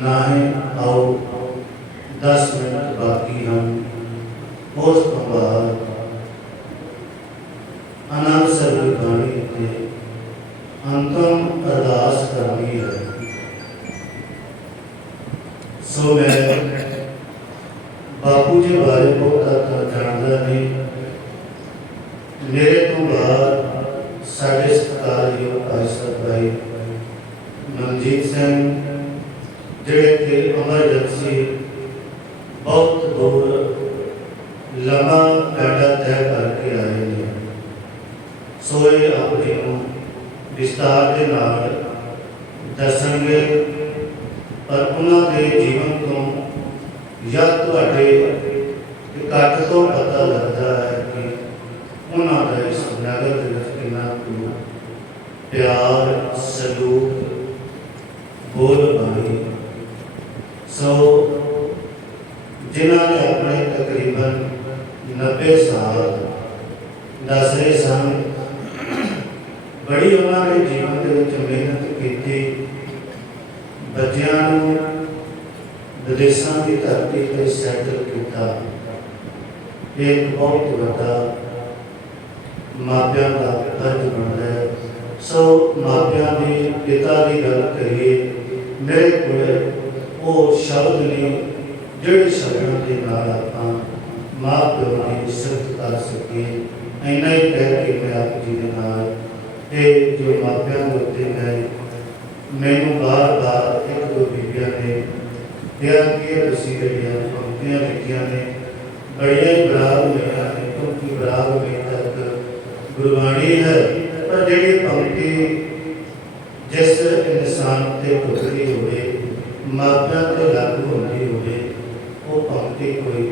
ਨਾ ਹੈ ਆਓ 10 ਮਿੰਟ ਬਾਕੀ ਹਨ ਉਸ ਤੋਂ ਬਾਅਦ ਆਨੰਦ ਸਰਵ ਬਾਣੀ ਤੇ ਅੰਤਮ ਅਰਦਾਸ ਕਰਨੀ ਹੈ ਸੋ ਮੈਂ ਬਾਪੂ ਜੀ ਬਾਰੇ ਬਹੁਤਾ ਤਾਂ ਜਾਣਦਾ ਨਹੀਂ ਮੇਰੇ ਤੋਂ ਬਾਅਦ ਸਾਡੇ ਸਤਿਕਾਰਯੋਗ ਭਾਈ ਸਾਹਿਬ ਭਾਈ ਮਨਜੀਤ ਸਿੰਘ ਜਿਹੜੇ ਕਿ ਐਮਰਜੈਂਸੀ ਬਹੁਤ ਦੂਰ ਲੰਮਾ ਗਾਡਾ ਤੈਅ ਕਰਕੇ ਆਏ ਨੇ। ਸੋ ਆਪਣੇ ਨੂੰ ਵਿਸਤਾਰ ਦੇ ਨਾਲ ਦੱਸਣਗੇ, ਪਰ ਉਹਨਾਂ ਦੇ ਜੀਵਨ ਤੋਂ ਜਾਂ ਤੁਹਾਡੇ ਇਕੱਠ ਤੋਂ ਪਤਾ ਲੱਗਦਾ ਹੈ ਕਿ ਉਹਨਾਂ ਦਾ ਇਸ ਨਗਰ ਦੇ ਵਿੱਚ ਕਿੰਨਾ ਪਿਆਰ, ਸਲੂਕ, ਬੋਲ ਬਾਣੀ ਸੋ ਜਿਨ੍ਹਾਂ ਨੇ ਆਪਣੇ ਤਕਰੀਬਨ 90 ਸਾਲ ਦੱਸ ਰਹੇ ਸਨ, ਬੜੀ ਉਹਨਾਂ ਨੇ ਜੀਵਨ ਦੇ ਵਿੱਚ ਮਿਹਨਤ ਕੀਤੀ, ਬੱਚਿਆਂ ਨੂੰ ਵਿਦੇਸ਼ਾਂ ਦੀ ਧਰਤੀ ਤੇ ਸੈਟਲ ਕੀਤਾ। ਇਹ ਬਹੁਤ ਵੱਡਾ ਮਾਪਿਆਂ ਦਾ ਫਰਜ਼ ਬਣਦਾ ਹੈ। ਸੋ ਮਾਪਿਆਂ ਦੇ, ਪਿਤਾ ਦੀ ਗੱਲ ਕਰੀਏ, ਮੇਰੇ ਕੋਲ ਉਹ ਸ਼ਬਦ ਨੇ ਜਿਹੜੇ ਸ਼ਬਦਾਂ ਦੇ ਨਾਲ ਆਪਾਂ ਮਾਂ ਪਿਓ ਦੀ ਸਿਫਤ ਕਰ ਸਕੀਏ ਇੰਨਾ ਹੀ ਕਹਿ ਕੇ ਮੈਂ ਆਪ ਜੀ ਦੇ ਨਾਲ ਇਹ ਜੋ ਮਾਪਿਆਂ ਦੇ ਉੱਤੇ ਹੈ, ਮੈਨੂੰ ਬਾਰ-ਬਾਰ ਇੱਕ ਦੋ ਬੀਬੀਆਂ ਨੇ ਕਿਹਾ ਕਿ ਤੁਸੀਂ ਜਿਹੜੀਆਂ ਪੰਕਤੀਆਂ ਲਿਖੀਆਂ ਨੇ, ਬੜੀਆਂ ਹੀ ਬਰਾਬ ਹੋਈਆਂ ਨੇ, ਕਿਉਂਕਿ ਬਰਾਬ ਹੋਈ ਤੱਕ ਗੁਰਬਾਣੀ ਹੈ, ਪਰ ਜਿਹੜੀ ਪੰਕਤੀ ਜਿਸ ਇਨਸਾਨ ਤੇ ਟੁਕੜੀ ਹੋਵੇ, ਮਾਪਿਆਂ ਤੇ ਲਾਗੂ ਹੁੰਦੀ ਹੋਵੇ, ਉਹ ਪੰਕਤੀ ਕੋਈ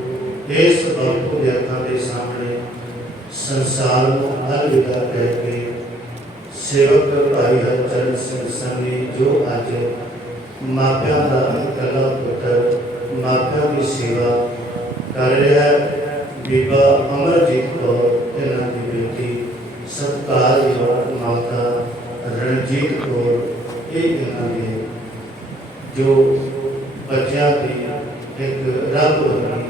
ਇਸ ਬਾਪੂ ਦੇ ਅੱਖਾਂ ਦੇ ਸਾਹਮਣੇ ਸੰਸਾਰ ਨੂੰ ਅਲਵਿਦਾ ਕਹਿ ਕੇ ਸੇਵਕ ਭਾਈ ਹਰਚਰਨ ਸਿੰਘ ਸੰਗੀ ਜੋ ਅੱਜ ਮਾਪਿਆਂ ਦਾ ਇਕੱਲਾ ਪੁੱਤਰ ਮਾਪਿਆਂ ਦੀ ਸੇਵਾ ਕਰ ਰਿਹਾ ਹੈ ਬੀਬਾ ਅਮਰਜੀਤ ਕੌਰ ਇਹਨਾਂ ਦੀ ਬੇਟੀ ਸਤਿਕਾਰਯੋਗ ਮਾਤਾ ਰਣਜੀਤ ਕੌਰ ਇਹ ਇਹਨਾਂ ਦੇ ਜੋ ਬੱਚਿਆਂ ਦੀ ਇੱਕ ਰੱਬ ਵਰਗੀ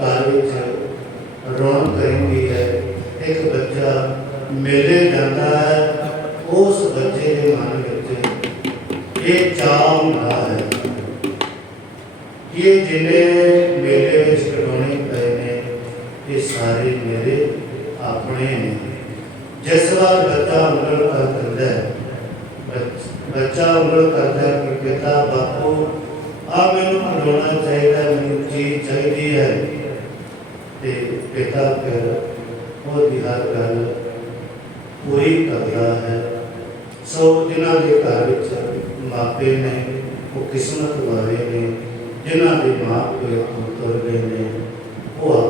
پانی چند رون ہے ایک بچہ میلے جاتا ہے اس بچے کے من بچے یہ چاہ رہا ہے یہ جنہیں میلے کٹونے پے ہیں یہ سارے میرے اپنے ہیں جس وقت بچہ عمر کر کرتا ہے بچہ عمر کرتا ہے کہ کہتا باپو اب میرے کھلونا چاہیے میری چیز چاہیے ہے ਤੇ ਪਿਤਾ ਫਿਰ ਉਹਦੀ ਹਰ ਗੱਲ ਪੂਰੀ ਕਰਦਾ ਹੈ। ਸੋ ਜਿਨ੍ਹਾਂ ਦੇ ਘਰ ਵਿੱਚ ਮਾਪੇ ਨੇ, ਉਹ ਕਿਸਮਤ ਵਾਲੇ ਨੇ, ਜਿਨ੍ਹਾਂ ਦੇ ਮਾਪੇ ਤੋਂ ਤੁਰ ਗਏ ਨੇ, ਉਹ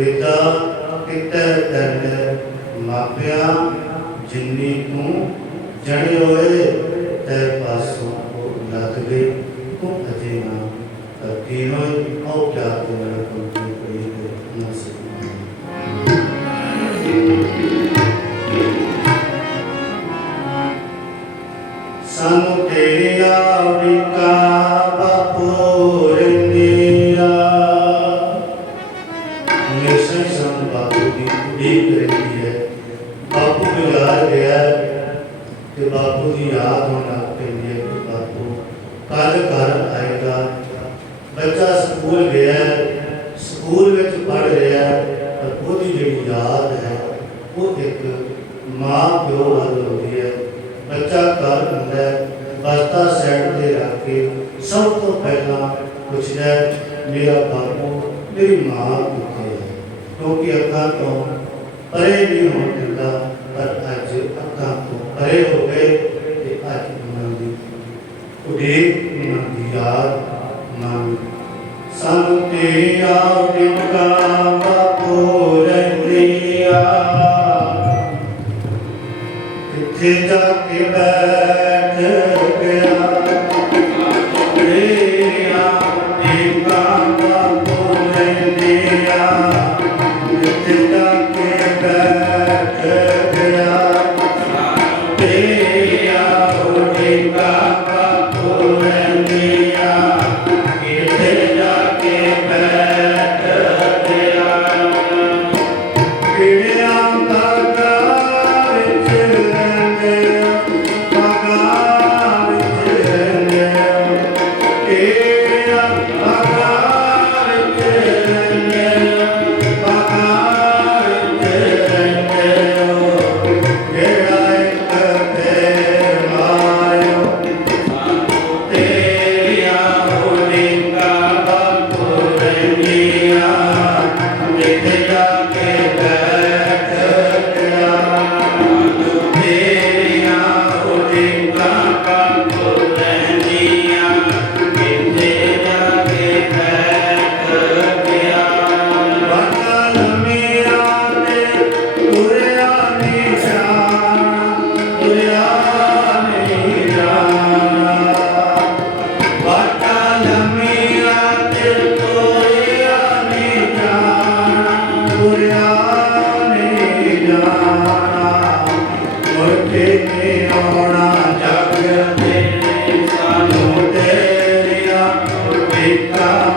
ਬੇਟਾ ਕਿਤੇ ਤੈਨ ਮਾਪਿਆਂ ਜਿੰਨੀ ਤੂੰ ਜਣੇ ਹੋਏ, ਤੈ ਪਾਸੋਂ ਲੱਗ ਗਏ। ਕੋ ਅਜੇ ਨਾ ਤੱਕੀ ਹੋਏ ਔ ਕਿਆ ਤੇਰਾ ਹੋਈ ਹੈ। ਬਾਪੂ ਨੂੰ ਯਾਦ ਗਿਆ ਕਿ ਬਾਪੂ ਦੀ ਯਾਦ ਹੋਣ ਲੱਗ ਪਈ ਹੈ ਕਿ ਬਾਪੂ ਕੱਲ ਘਰ ਆਏਗਾ। ਬੱਚਾ ਸਕੂਲ ਗਿਆ, ਸਕੂਲ ਵਿੱਚ ਪੜ ਰਿਹਾ, ਪਰ ਉਹਦੀ ਜਿਹੜੀ ਯਾਦ ਹੈ, ਉਹ ਇੱਕ ਮਾਂ ਪਿਓ ਵੱਲ ਹੁੰਦੀ ਹੈ। ਬੱਚਾ ਘਰ ਹੁੰਦਾ ਹੈ ਬਸਤਾ ਸੈੱਟ ਤੇ ਰੱਖ ਕੇ ਸਭ ਤੋਂ ਪਹਿਲਾਂ ਪੁੱਛਦਾ ਮੇਰਾ ਬਾਪੂ, ਮੇਰੀ ਮਾਂ ਕਿੱਥੇ ਹੈ? ਕਿਉਂਕਿ ਅੱਖਾਂ ਤੋਂ ਪਰੇ ਨਹੀਂ ਹੋਣ ਦਿੰਦਾ ਪਰ ਅੱਜ ਅੱਖਾਂ ਤੋਂ ਪਰੇ ਹੋ ਗਏ ਤੇ ਅੱਜ ਉਹਨਾਂ ਦੀ ਉਡੀਕ, ਉਹਨਾਂ ਦੀ ਯਾਦ ਮੰਗ ਸਾਨੂੰ ਤੇਰੀ ਆਉਟਿਕਾ ਬਾਪੂ ਰਹਿੰਦੀਆ ਕਿੱਥੇ ਜਾ ਕੇ ਬੈਠ Shikha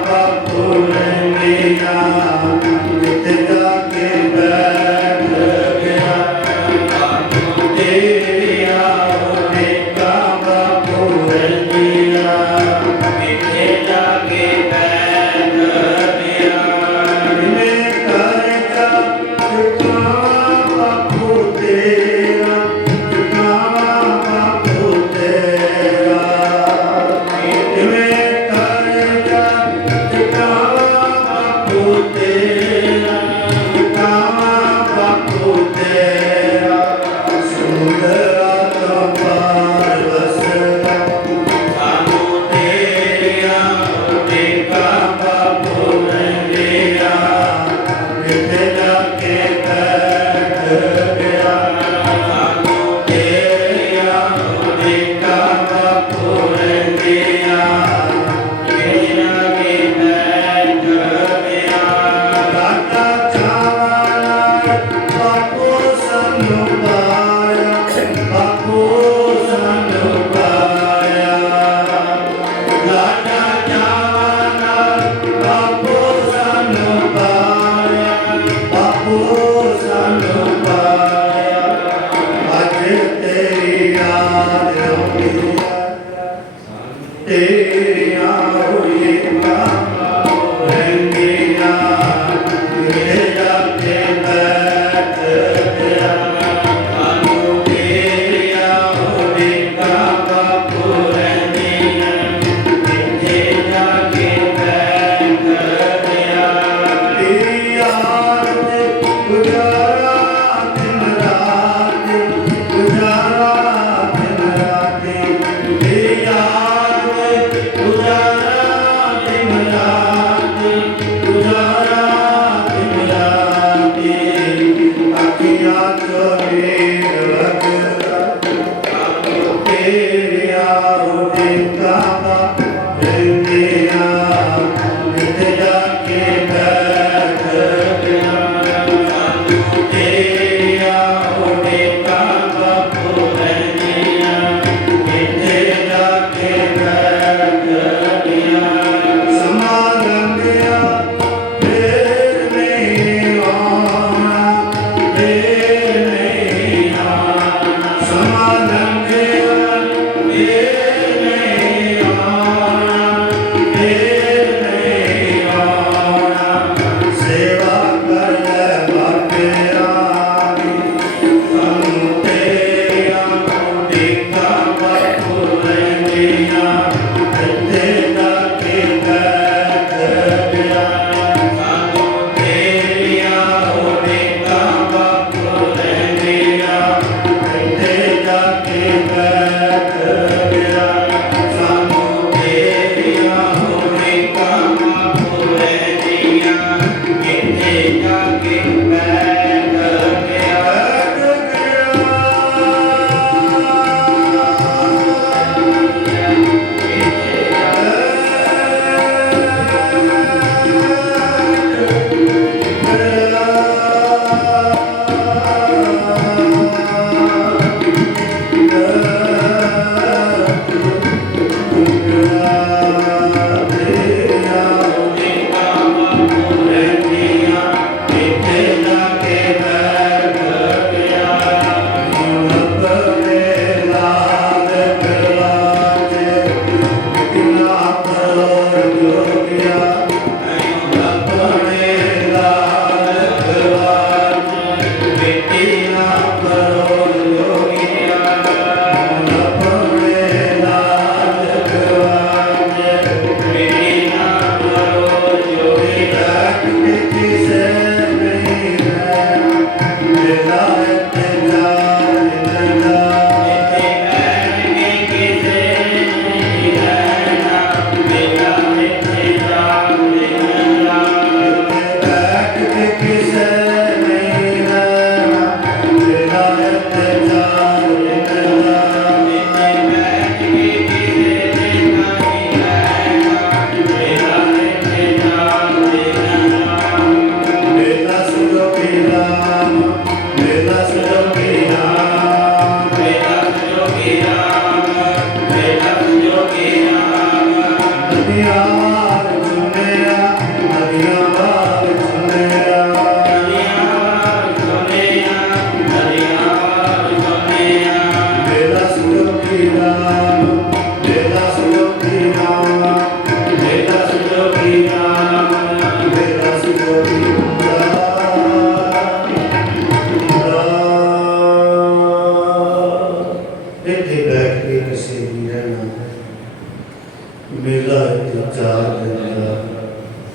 ਚਾਰ ਦਿਨ ਦਾ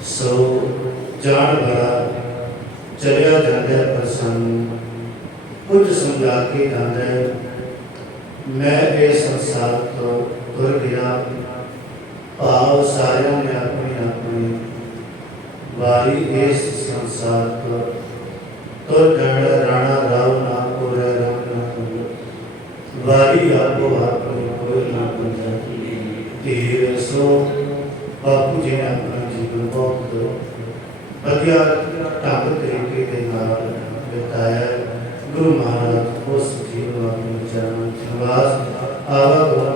ਸੋ ਜਾਣ ਬੜਾ ਚਲਿਆ ਜਾਂਦਾ ਪਰ ਸਾਨੂੰ ਕੁਝ ਸਮਝਾ ਕੇ ਜਾਂਦਾ ਹੈ, ਮੈਂ ਇਹ ਸੰਸਾਰ ਤੋਂ ਤੁਰ ਗਿਆ। ਭਾਵ ਸਾਰਿਆਂ ਨੇ ਆਪਣੀ ਆਪਣੀ ਵਾਰੀ ਇਸ ਸੰਸਾਰ ਤੋਂ ਤੁਰ ਜਾਣਾ। ਰਾਣਾ ਰਾਵ ਨਾ ਕੋਰੇ ਰਾਮ ਨਾ ਵਾਰੀ ਆਪੋ ਆਪਣੀ, ਕੋਈ ਨਾ ਪੰਜਾ ਧੀਰ ਸੋ ਬਾਪੂ ਜੀ ਨੇ ਆਪਣਾ ਜੀਵਨ ਬਹੁਤ ਵਧੀਆ ਢੰਗ ਤਰੀਕੇ ਦੇ ਨਾਲ ਬਿਤਾਇਆ ਗੁਰੂ ਮਹਾਰਾਜ ਉਸ ਜੀਵਨ ਨੂੰ ਆਪਣੇ ਚਰਨਾਂ ਚ ਨਿਵਾਸ ਆਵਾ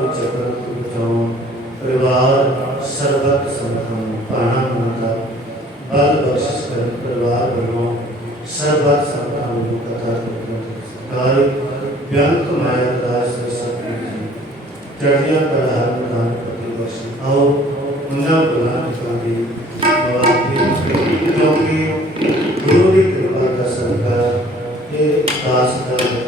Pastor